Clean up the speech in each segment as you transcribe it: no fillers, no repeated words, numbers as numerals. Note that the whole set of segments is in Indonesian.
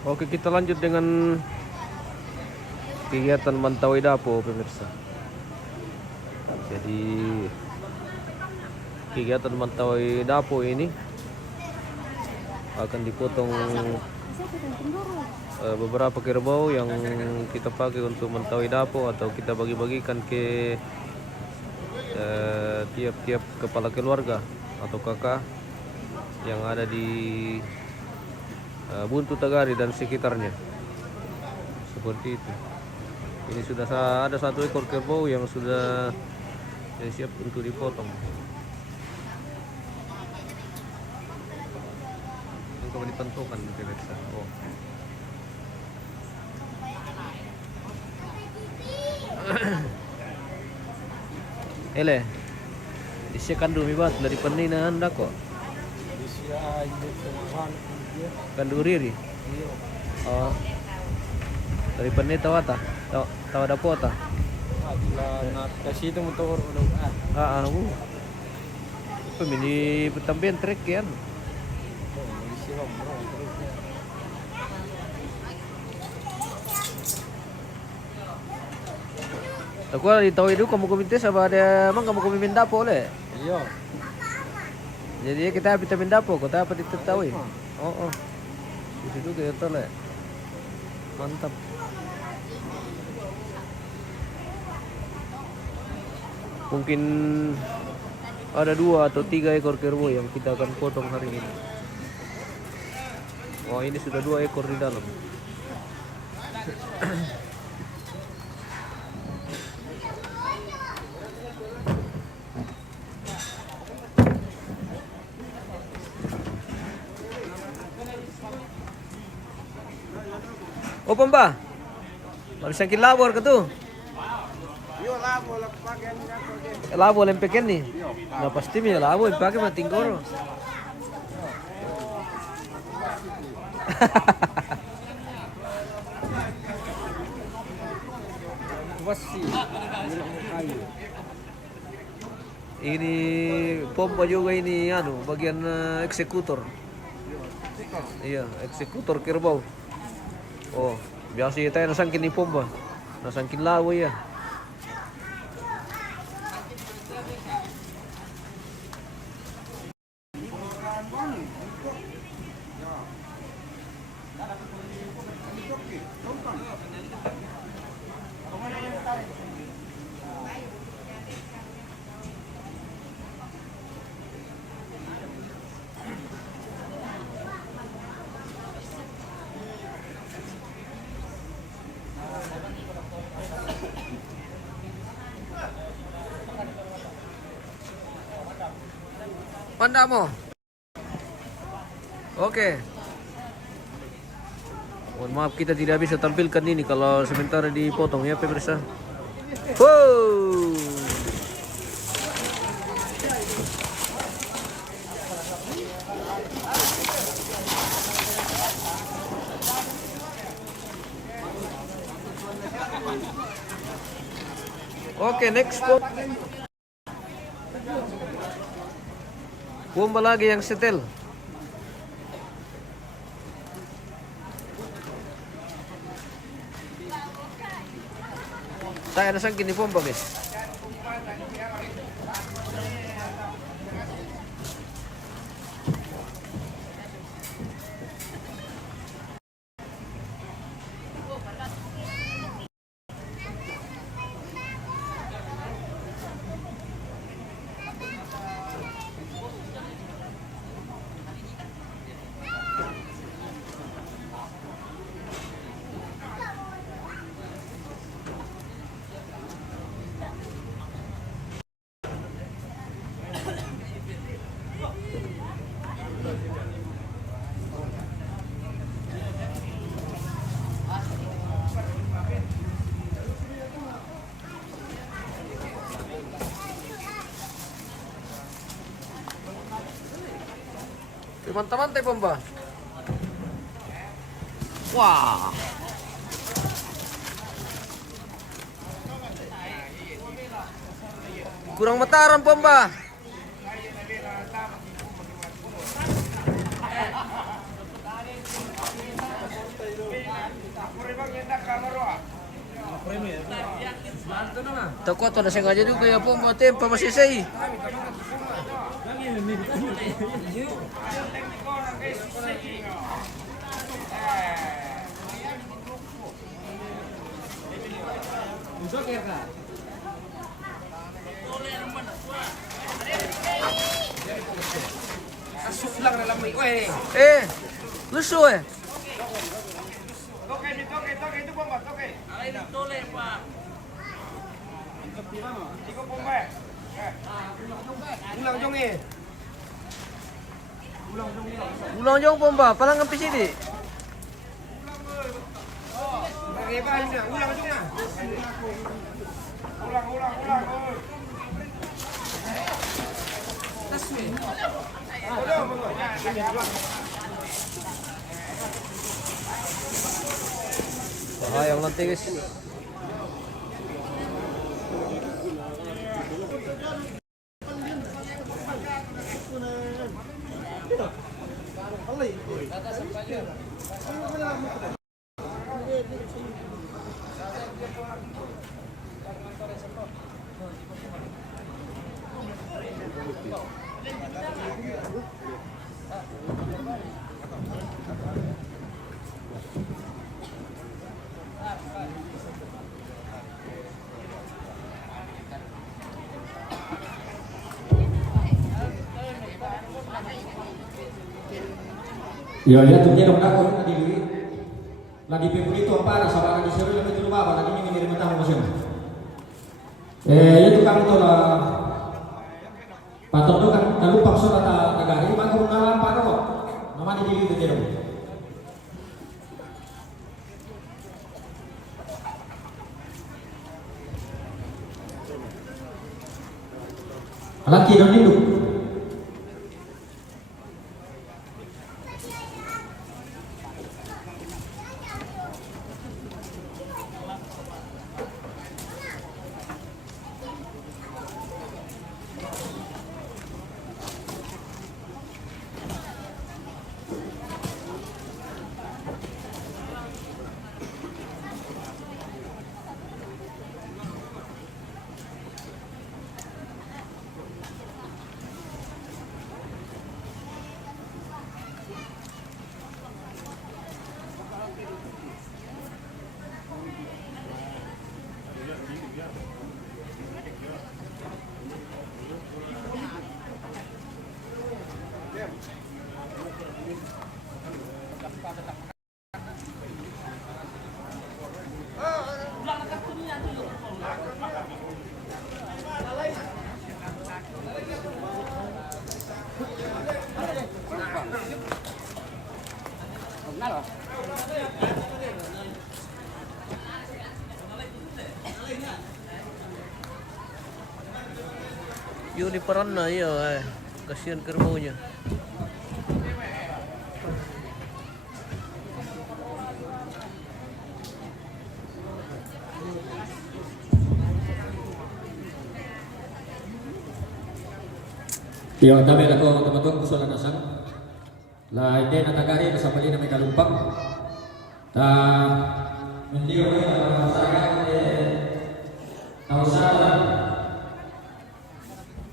Oke, kita lanjut dengan kegiatan mantau Dapo, pemirsa. Jadi kegiatan mantau Dapo ini akan dipotong beberapa kerbau yang kita pakai untuk mantau Dapo, atau kita bagi-bagikan ke tiap-tiap kepala keluarga atau kakak yang ada di Buntu Tagari dan sekitarnya. Seperti itu. Ini sudah ada satu ekor kerbau yang sudah siap untuk dipotong. Untuk ditentukan pemirsa. Oh. Ele, isi kandung ibat dari penina anda kok. Kandung riri. Oh. Dari penina tawata, tawa dapota. Kasi itu motor Pemini petambian trek yan. Aku di tahu itu kamu komite sama ada emang kamu komite Dapo le. Iya. Jadi kita vitamin Dapo, kota apa diketahui? Oh. Di situ kita le. Mantap. Mungkin ada 2 atau 3 ekor kerbau yang kita akan potong hari ini. Wah, ini sudah 2 ekor di dalam. Oh, Pamba. Baru sakit labor ke tuh? Yo labo la pakai ni ako. Labo yang pequeño nih. Nah, pasti mi labo pakai mati goro. Wasi. Ini pompa juga ini bagian eksekutor. Iya, eksekutor kerbau. Oh, biasa kita nasangkin ni pompa. Nasangkin labo ya. Panda mo. Oke. Mohon maaf kita tidak bisa tampilkan ini kalau sementara dipotong ya pemirsa. Wow. Oke, next pompa lagi yang setel. Saya nasangkin ni pompa guys. Mantap-mantap pompa. Wah. Kurang mataram pompa. bang nyendak kamera. Toko to na sengaja juga ya po mo tempo masih say. Luso eh. Toke itu bomba, toke. Iko bomba. Ulang jong eh. Ulang jong pomba, palang ang pisidi. Bagaimana ini? Ulang jong ah. Ulang. Bahayang nanti guys. Ya, tentunya dong aku tadi lagi pipun itu apa rasa barang di seru lebih dulu apa tadi ini menerima tamu musim. Ya tukang itu lah. Patut tuh kan kalau paksa kata negara maka mengalah apa kok. Nama di diri itu dong. Laki dong hidup. Yun di peran na iya kasihan kerbaunya. Yang kami ako teman-teman kusulan nasang lah ide natagari na sapali na may kalumpang ta hindi ko na masaga nausaha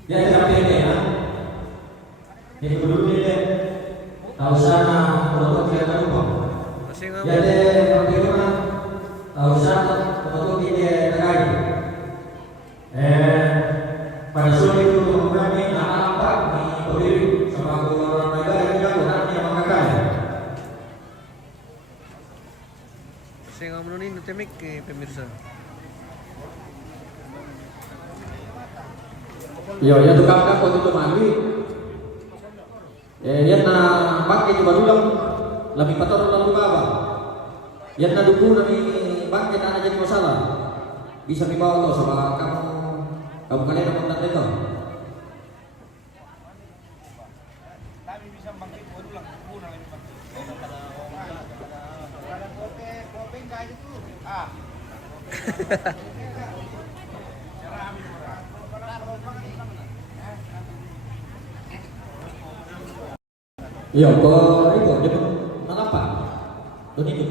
dia tidak pede ya dia dulu dia nausaha untuk dia kalumpang jadi bagaimana nausaha untuk dia tagari pada sore itu mengurangi anak-anak di berdiri sama orang negara yang jago nanti yang mengakali. Saya nggak menunin temik pemirsa. Yo, ya tukang kan waktu itu mandi. Yan na pakai coba ulang lebih pator lalu baba. Yan na duku nami pakai tanah jadi masalah. Bisa dibawa tuh sama kamu kalian dapat tanda itu. Tapi bisa bangkit ulang kurang ini bang. Pada kopi enggak itu. Ah. Iya, kok itu dia mengapa? Tuh itu.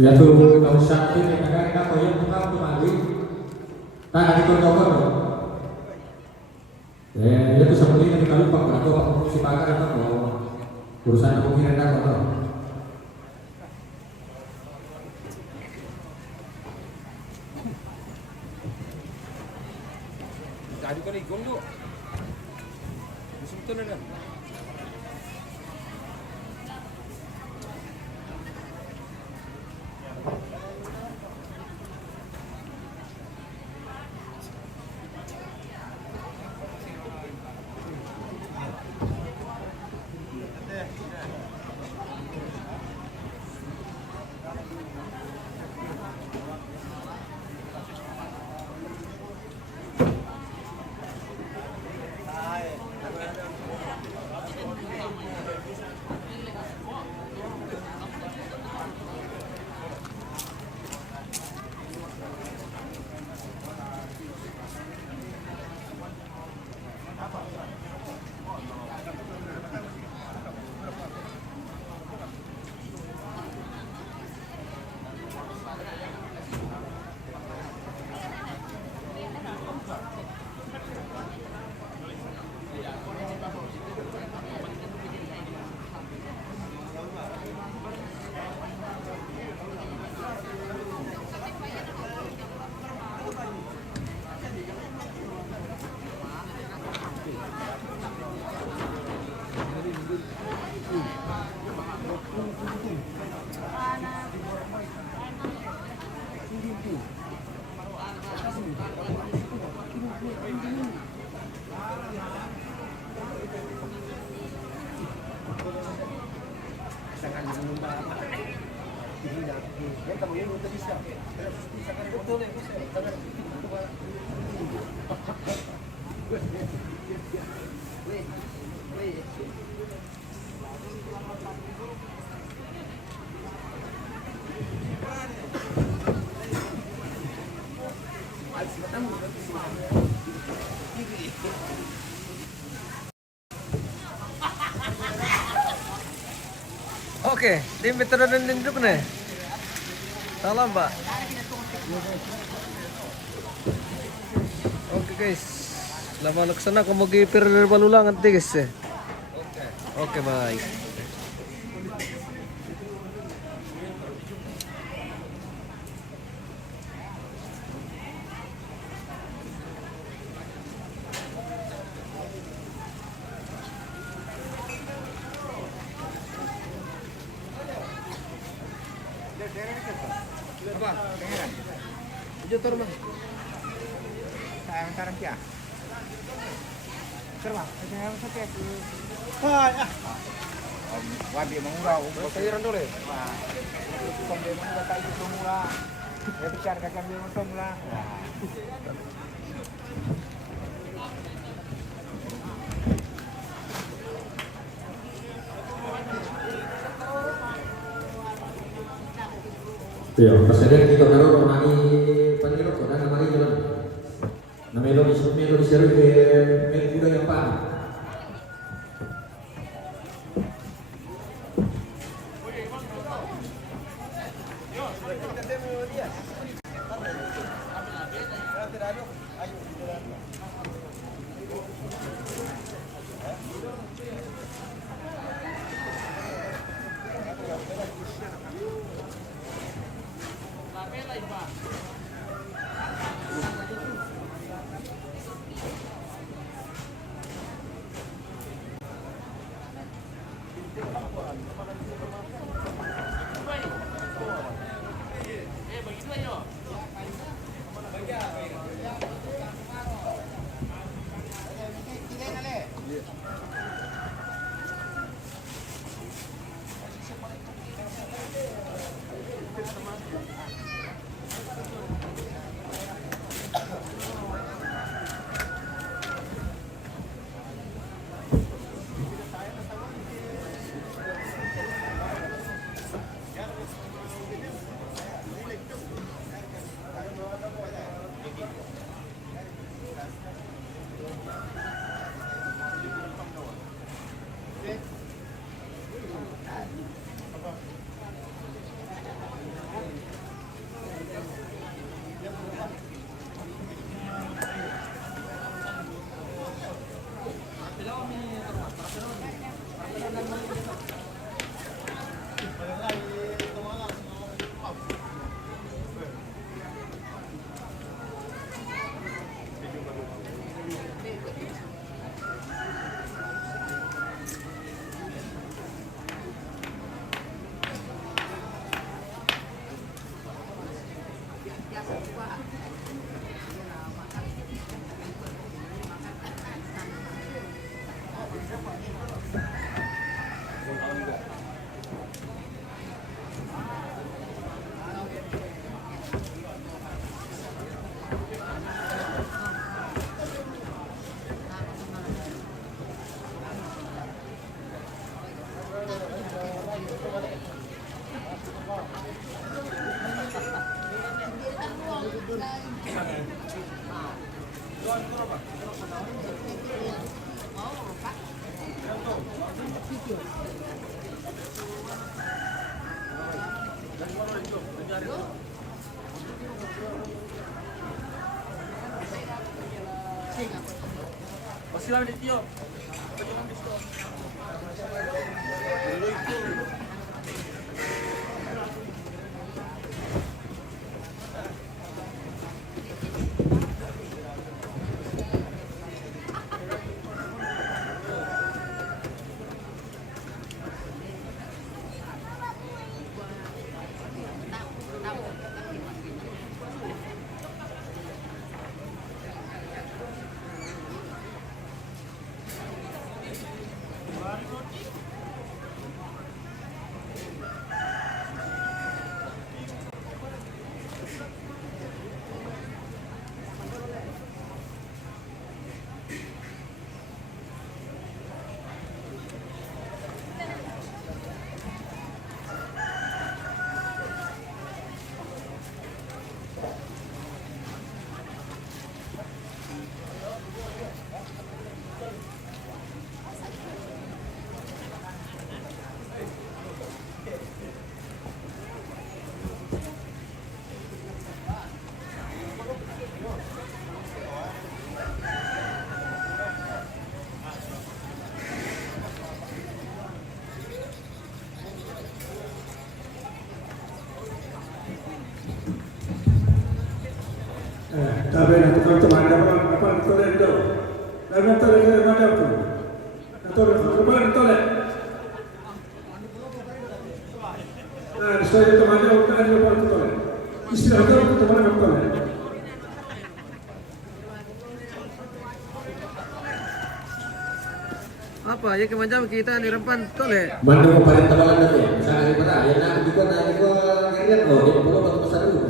Ya tuh kau sakit ya kan kau yang tukang tuh mandi. Tak ada kotor. Ya itu seperti ini kalau lupa atau aku si pakar atau kalau urusan aku kira tak kotor. Tadi kan ikon tuh. Betul kan? Oke, di metode dan dinduk nih. Salam, Pak. Oke, guys. Lama laksana kamu gipir dari balulang nanti, guys. Oke, baik. Sekarang kia. Serba, saya sampai ke. Wabi mengurau. Sayuran dulu. Sampai mengurau tak itu semula. Ya bicara kakak dia semula. Ya, presiden kita naruh nani panjiro kok nani mari jalan. Namelo di seru ke kuda yang pan. Tapi nanti teman-teman apa tolak itu, lalu tolak itu macam tu, tolak kemana tolak? Saya teman dia bukan dia apa tolak, istilah itu teman apa tolak? Apa ya kemacam kita di rempan toleh. Bandung paling tebalan nanti. Saya daripada ya nak juga nanti gua ngerian loh. Dia perlu batu besar dulu.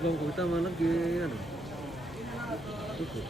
Belum kita mana lagi ano? Tutup.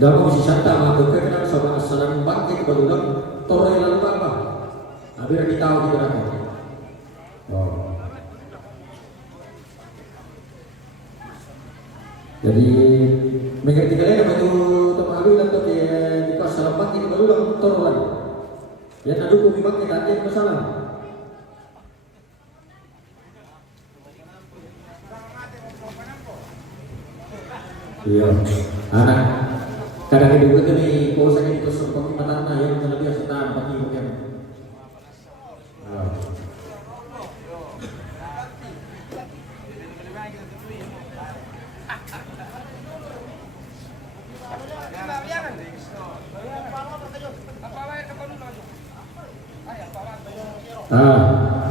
Dalam misi santa mengatakan sama salam bangkit barulang tore lalu apa? Biar kita tahu kita nak. Oh. Jadi mengerti kalian apa itu terpengaruh dan tuh di kelas salam bangkit barulang tore lalu. Yang ada kumi bangkit aja masalah. Iya. Anak kadang itu betul nih, kalau saya itu seperti matanya yang lebih setan bagi mungkin.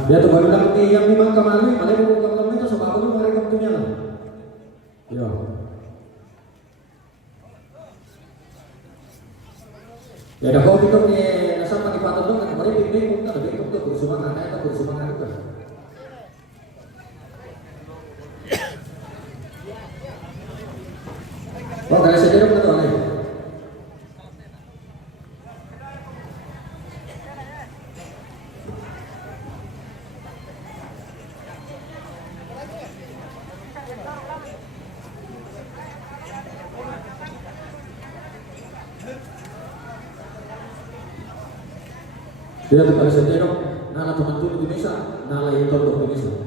Dia tuh baru dapat yang memang kemarin, malah bukan kemarin itu sebab itu mereka punya lah. Ya. Ya ada kau itu ni nasa pakai patut dong, kan kemarin pimpin pun tak lebih untuk bersumang anak itu bersumang anak kan. Oh kalau saya dong betul ni. Dia tuh kalau saya dong, nala teman tuh Indonesia, nala itu untuk Indonesia.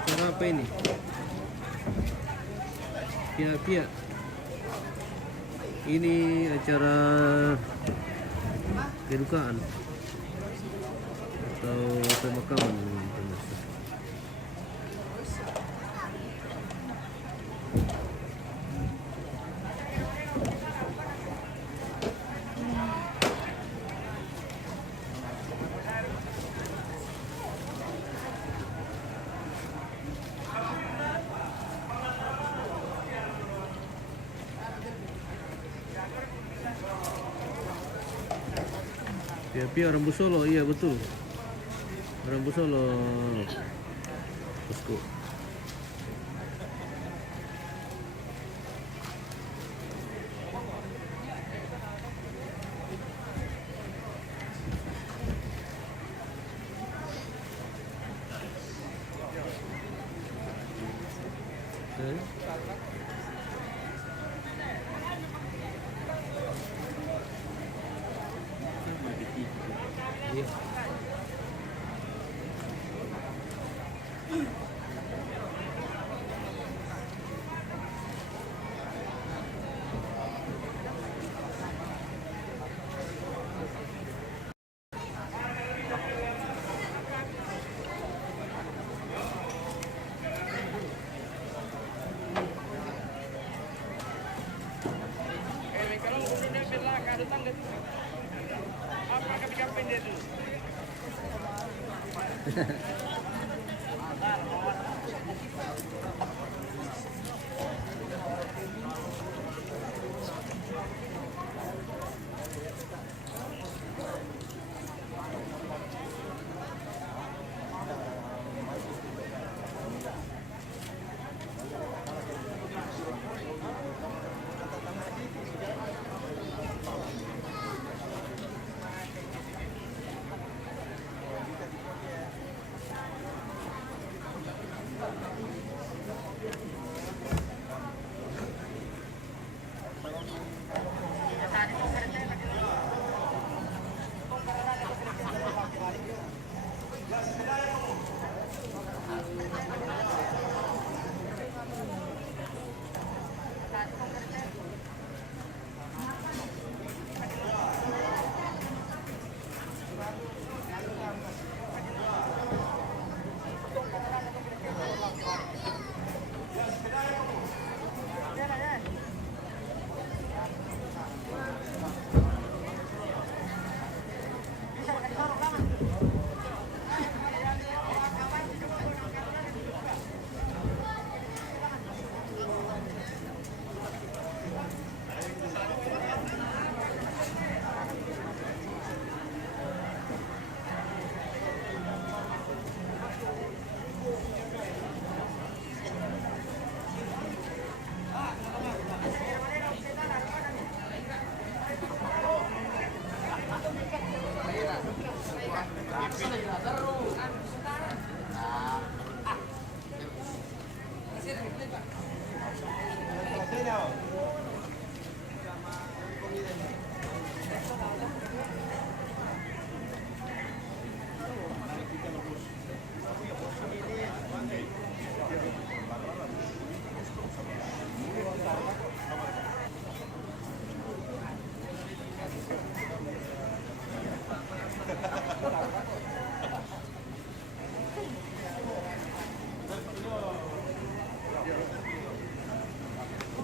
Acara apa ini? Pihak-pihak. Ini acara kedukaan atau pemakaman. Pihak orang Busolo, iya betul. Orang Busolo. Bosku.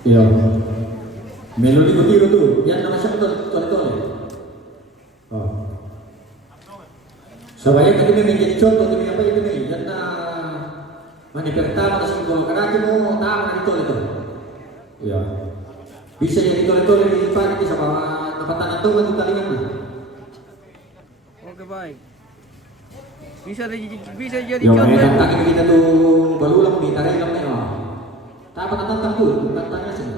Iya. Melodi kutiru tuh, yang nama siapa tuh? Tole. Oh. Supaya tadi menjadi contoh demi apa itu nih? Karena mana pertama nasi goreng karena mau tahu itu. Iya. Bisa jadi tole di pagi sama apa tanah tuh untuk kalian mah. Oke baik. Bisa jadi Yang contoh. enak tadi kita tuh berulang di tarik namanya. Tak apa tentang tuh, tanya sih.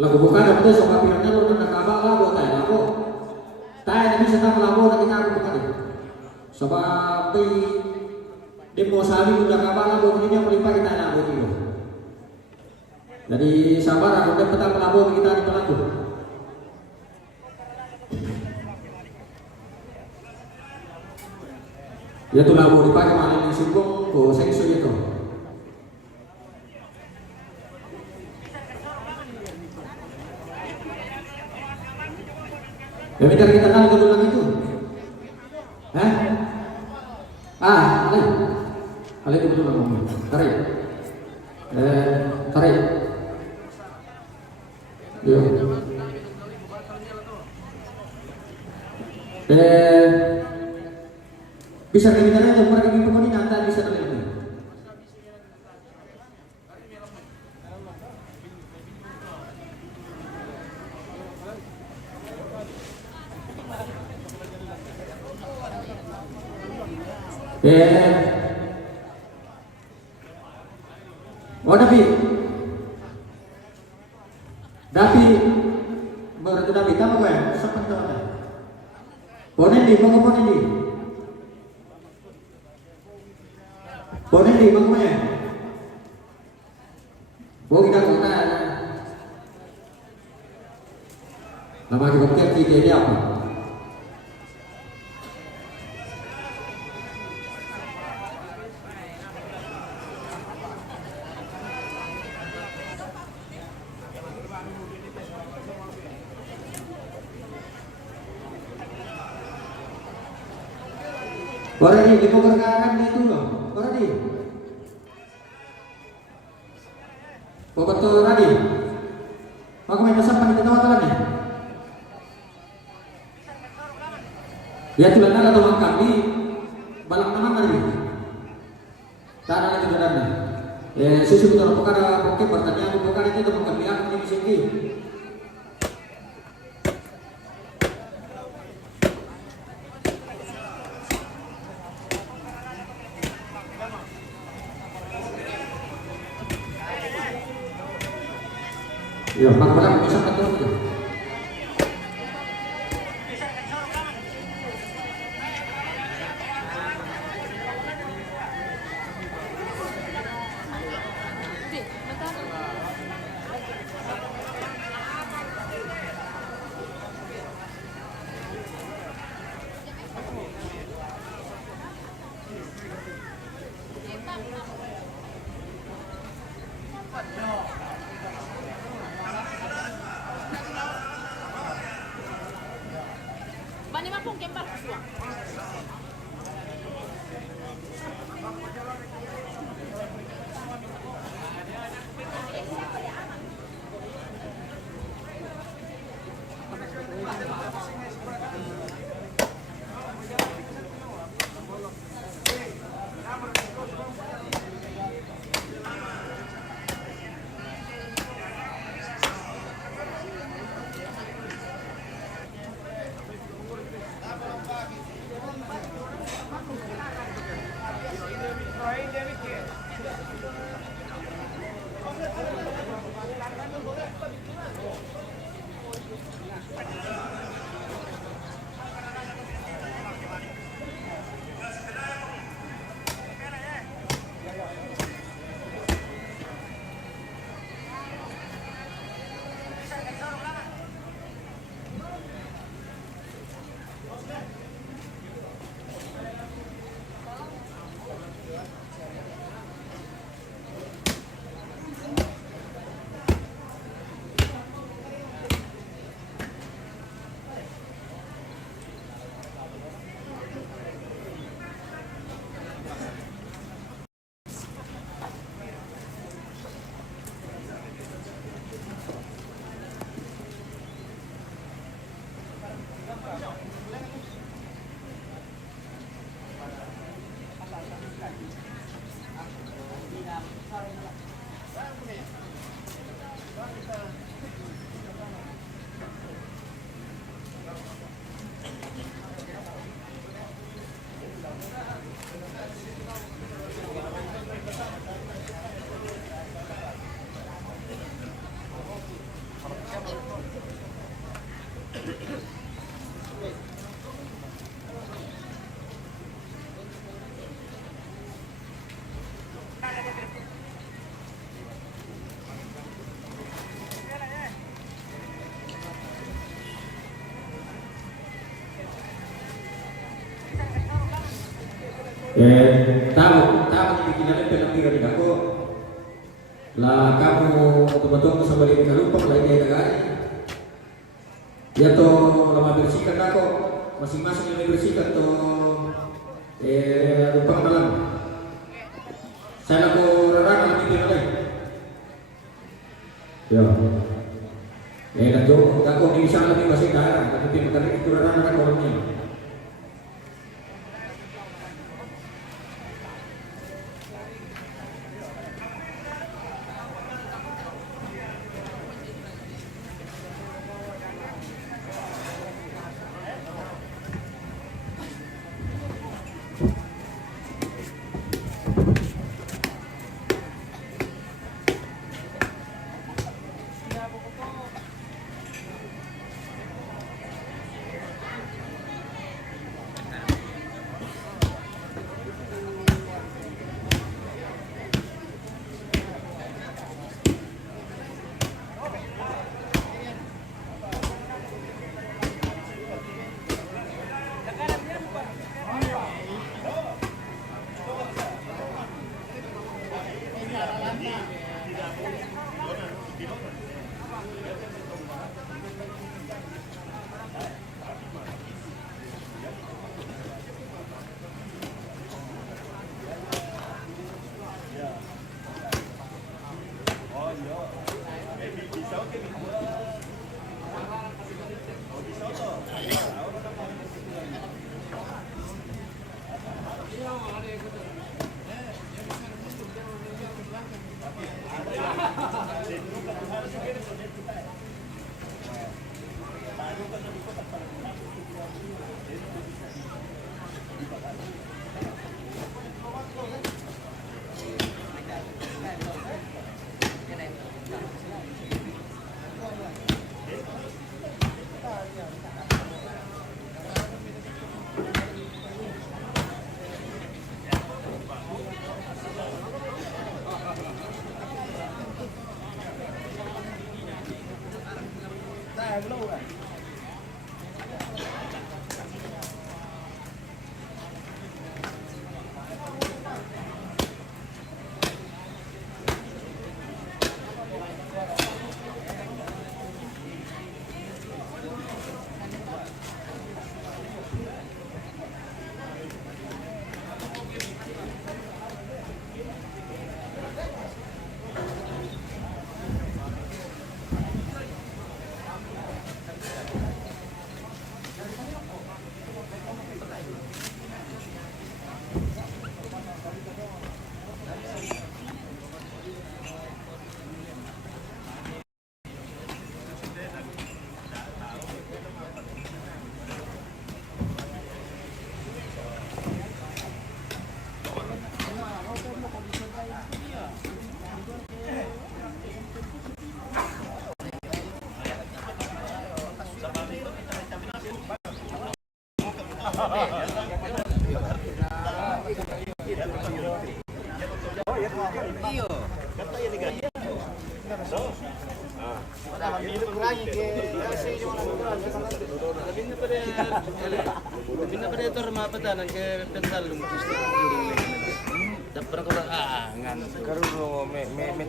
Lagu bukan ada betul sama pirangnya lo nak kabar lagu tanya lagu. Tanya bisa tak lagu nak kita aku bukan. Sebab di Mosali udah kabar lagu ini yang paling pagi tanya lagu itu. Jadi sabar aku dapat petang lagu kita di lagu. Ya tuh lagu dipakai malam yang singgung ko seksu itu. Ya minta kita tahu kedua itu. Hah? Ale itu betul ngomong. Tarik. Tarik. Yo. Bisa kita lihat mereka ini pemain nanti bisa terlihat. Tapi berarti David kamu kan sempat tahu. Ponendi, mau Ponendi. Ponendi, mau ya. Mau kita kota. Nama kita ini apa? Orang di pekerjaan itu loh, orang di. Betul tadi. Aku main pesan pada kita waktu lagi. Ya tulan atau mangkak di balang tangan tadi. Tanah itu berada. Susu betul bukan ada pokok pertanyaan bukan itu bukan lihat di sini. Ya, mak bisa ketemu. Bani mapong kembar kuswa. tahu dibikinannya penampilan di aku lah kamu teman-teman sama dia lupa lah ini ada ya toh lama bersihkan aku masing-masing yang bersihkan toh lupa malam saya aku rarang lebih lain ya dan jo aku bisa lebih masih daerah tapi makanya itu rarang orangnya.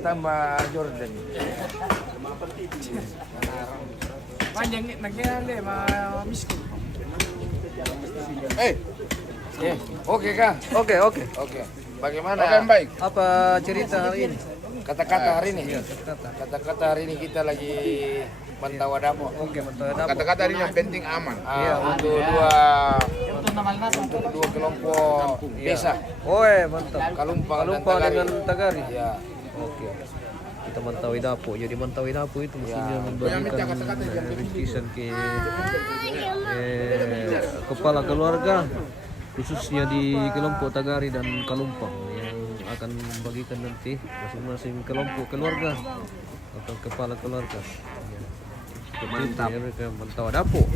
Tambah Jordan. Panjang nagkaya miskin. Oke kah? Oke. Oke. Bagaimana? Oke, baik. Apa cerita hari ini? Kata-kata hari ini. Iya, kata-kata. Kata-kata hari ini kita lagi mantau dapur. Oke, mantap dapur. Kata-kata ini yang penting aman. Untuk dua kelompok desa. Mantap. Kalumpang Kalumpang dan dengan Tagari. Ya. Oke. Kita mantau dapur. Jadi mantau dapur itu mestinya membagikan rintisan ke kepala keluarga khususnya di kelompok Tagari dan Kalumpang yang akan membagikan nanti masing-masing kelompok keluarga atau kepala keluarga. Mantap. Ya, mereka mantau dapur.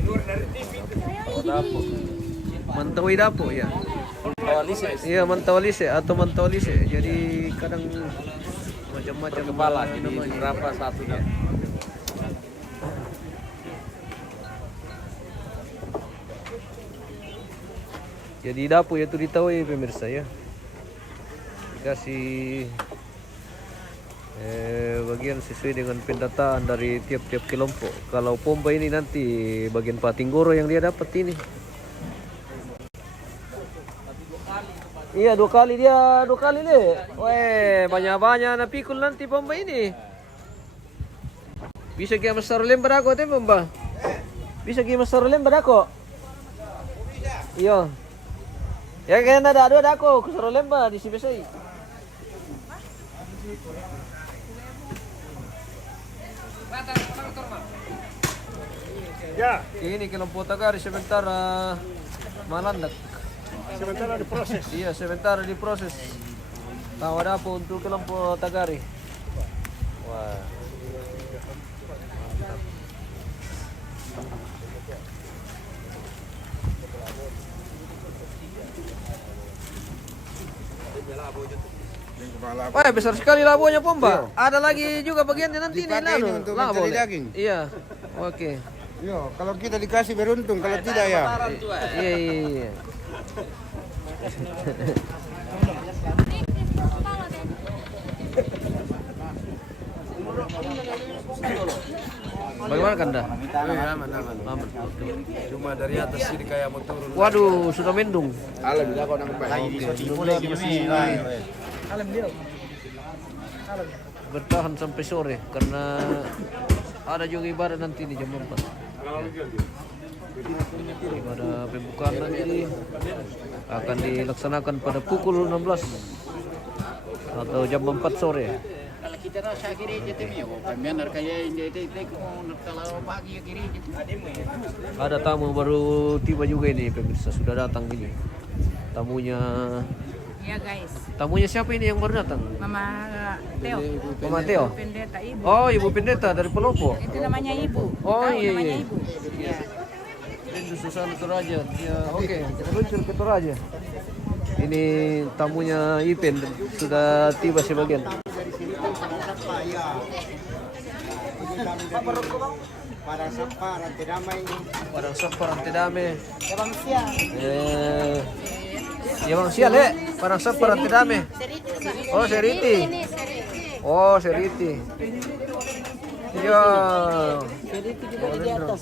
Mantau dapur ya. Iya, mantau lise atau mantau lise. Jadi kadang macam-macam Kepala namanya. jadi berapa satunya? Jadi dapur itu ditahui pemirsa ya. Dikasih bagian sesuai dengan pendataan dari tiap-tiap kelompok. Kalau pompa ini nanti bagian Patinggoro yang dia dapat ini. Iya, dua kali deh. Weh, banyak-banyak na pikul nanti pompa ini. Bisa kita masar lembar ako, pompa. Bisa kita masar lembar ako. Iya. Ya kaya ada ako, kusaro lembar di Sibesay. Ya, Ini kelompok Tagari sementara malandak. sementara diproses. Iya, sementara diproses. Tahu ada apa untuk kelompok Tagari? Wah. Wah, besar sekali labunya pompa. Ada lagi juga bagiannya nanti nih Dipakai ini lalu. untuk Lah, mencari boleh. daging. Iya. Oke. Yo, kalau kita dikasih beruntung, kalau tidak ya. Iya. Bagaimana Kanda? Aman. Aman. Cuma dari atas sini kayak mau turun. Waduh, sudah mendung. Alam bila kau nampak. Bertahan sampai sore karena ada juga ibadah nanti di jam 4. Ibadah pembukaan nanti akan dilaksanakan pada pukul 16 atau jam 4 sore. Kalau kita rasa kiri aja tuh ya, kamian kayak ini kalau pagi kiri gitu. Ada tamu baru tiba juga ini pemirsa, sudah datang ini. Tamunya Ya guys, siapa ini yang baru datang? Mama Teo. Mama Teo. Pendeta ibu. Oh, Ibu Pendeta dari Pelopo. Itu namanya ibu. Oh, Tahu iya, namanya iya. ibu. Ya. Rindu Susana Toraja. Ya, oke, kita luncur ke Toraja. Ini tamunya Ipen sudah tiba sebagian. Para sapa ranti damai. Padang Sapar Antidame. Ya bang siang. Ya Bang Sia, Le. Padang Sapar Antidame. Oh, Seriti. Oh, Seriti. Ya. Di atas.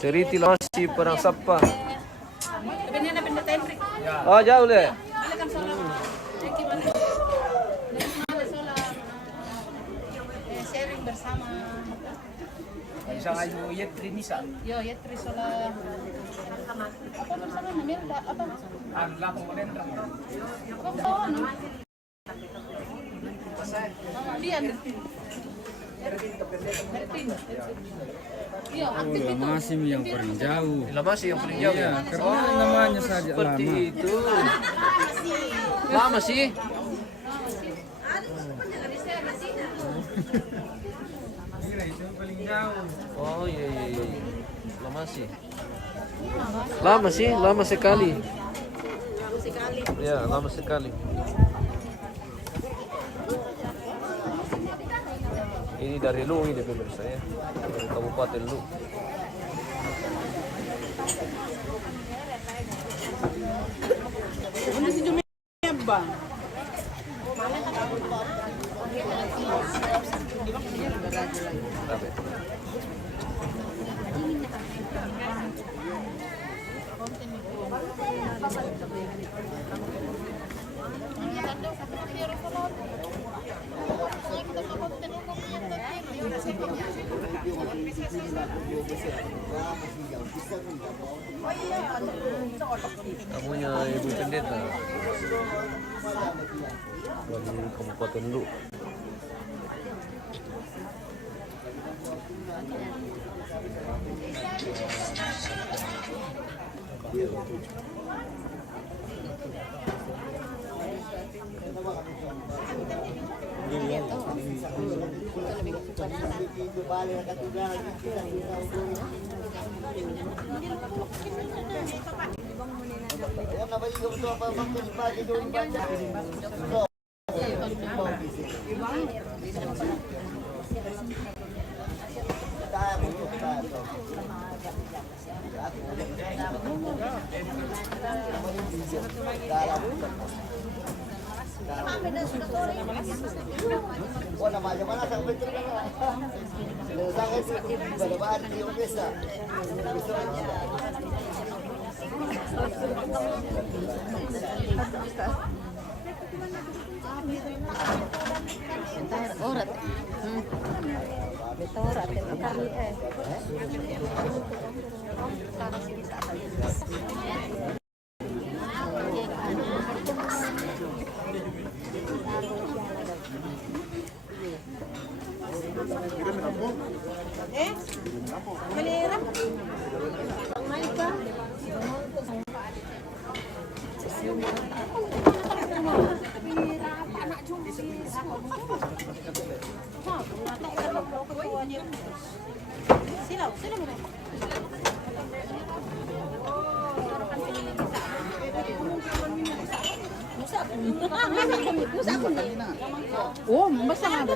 Seriti masih Padang Sapar. Ini ada pendeta Hendrik. Oh, jauh, Le. Balikan solar. Sharing bersama. Isang ayo Yetri Misa. Yo, ya Trisola. Apa bersama namanya? Apa? Ang lapo malendra. Apa bersama? Lian. Iya, aktif itu. Masih yang paling jauh. Masih yang paling jauh. Iya, karena namanya saja Seperti lama. itu. Lama sih. Oh iya. Lama sekali. Ya, lama sekali. Ini dari Lu ini pemirsa ya. Dari Kabupaten Lu. Tamunya Ibu Pendeta dari Kabupaten Lu. Orat. Orat itu kami Meliram. Silaw, sila mo. Oh, basta nga ba?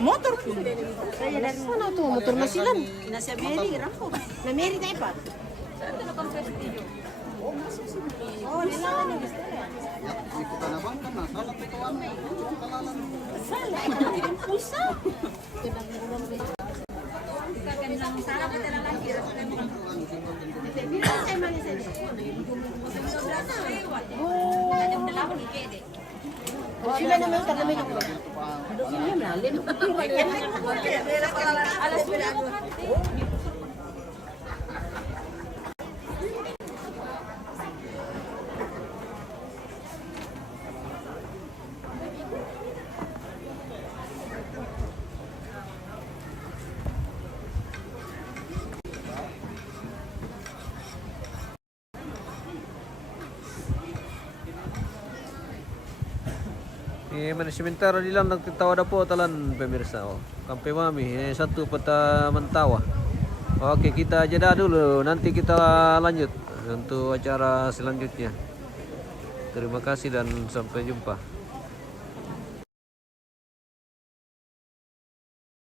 Motor po. Ano to? Motor na sila. Nasa Mary, Rampo. Na Mary tayo pa. Saan ito na pang prestige? Oh, nila na gusto yan. Sala, ang pulsa. Oh, sila naman sa kami ng sila na, lino. Alas mo na. Manasementaro nilang nagtatawa na po talan pemirsa. Kampe mami, satu peta mentawa. Oke, kita jeda dulu. Nanti kita lanjut untuk acara selanjutnya. Terima kasih dan sampai jumpa.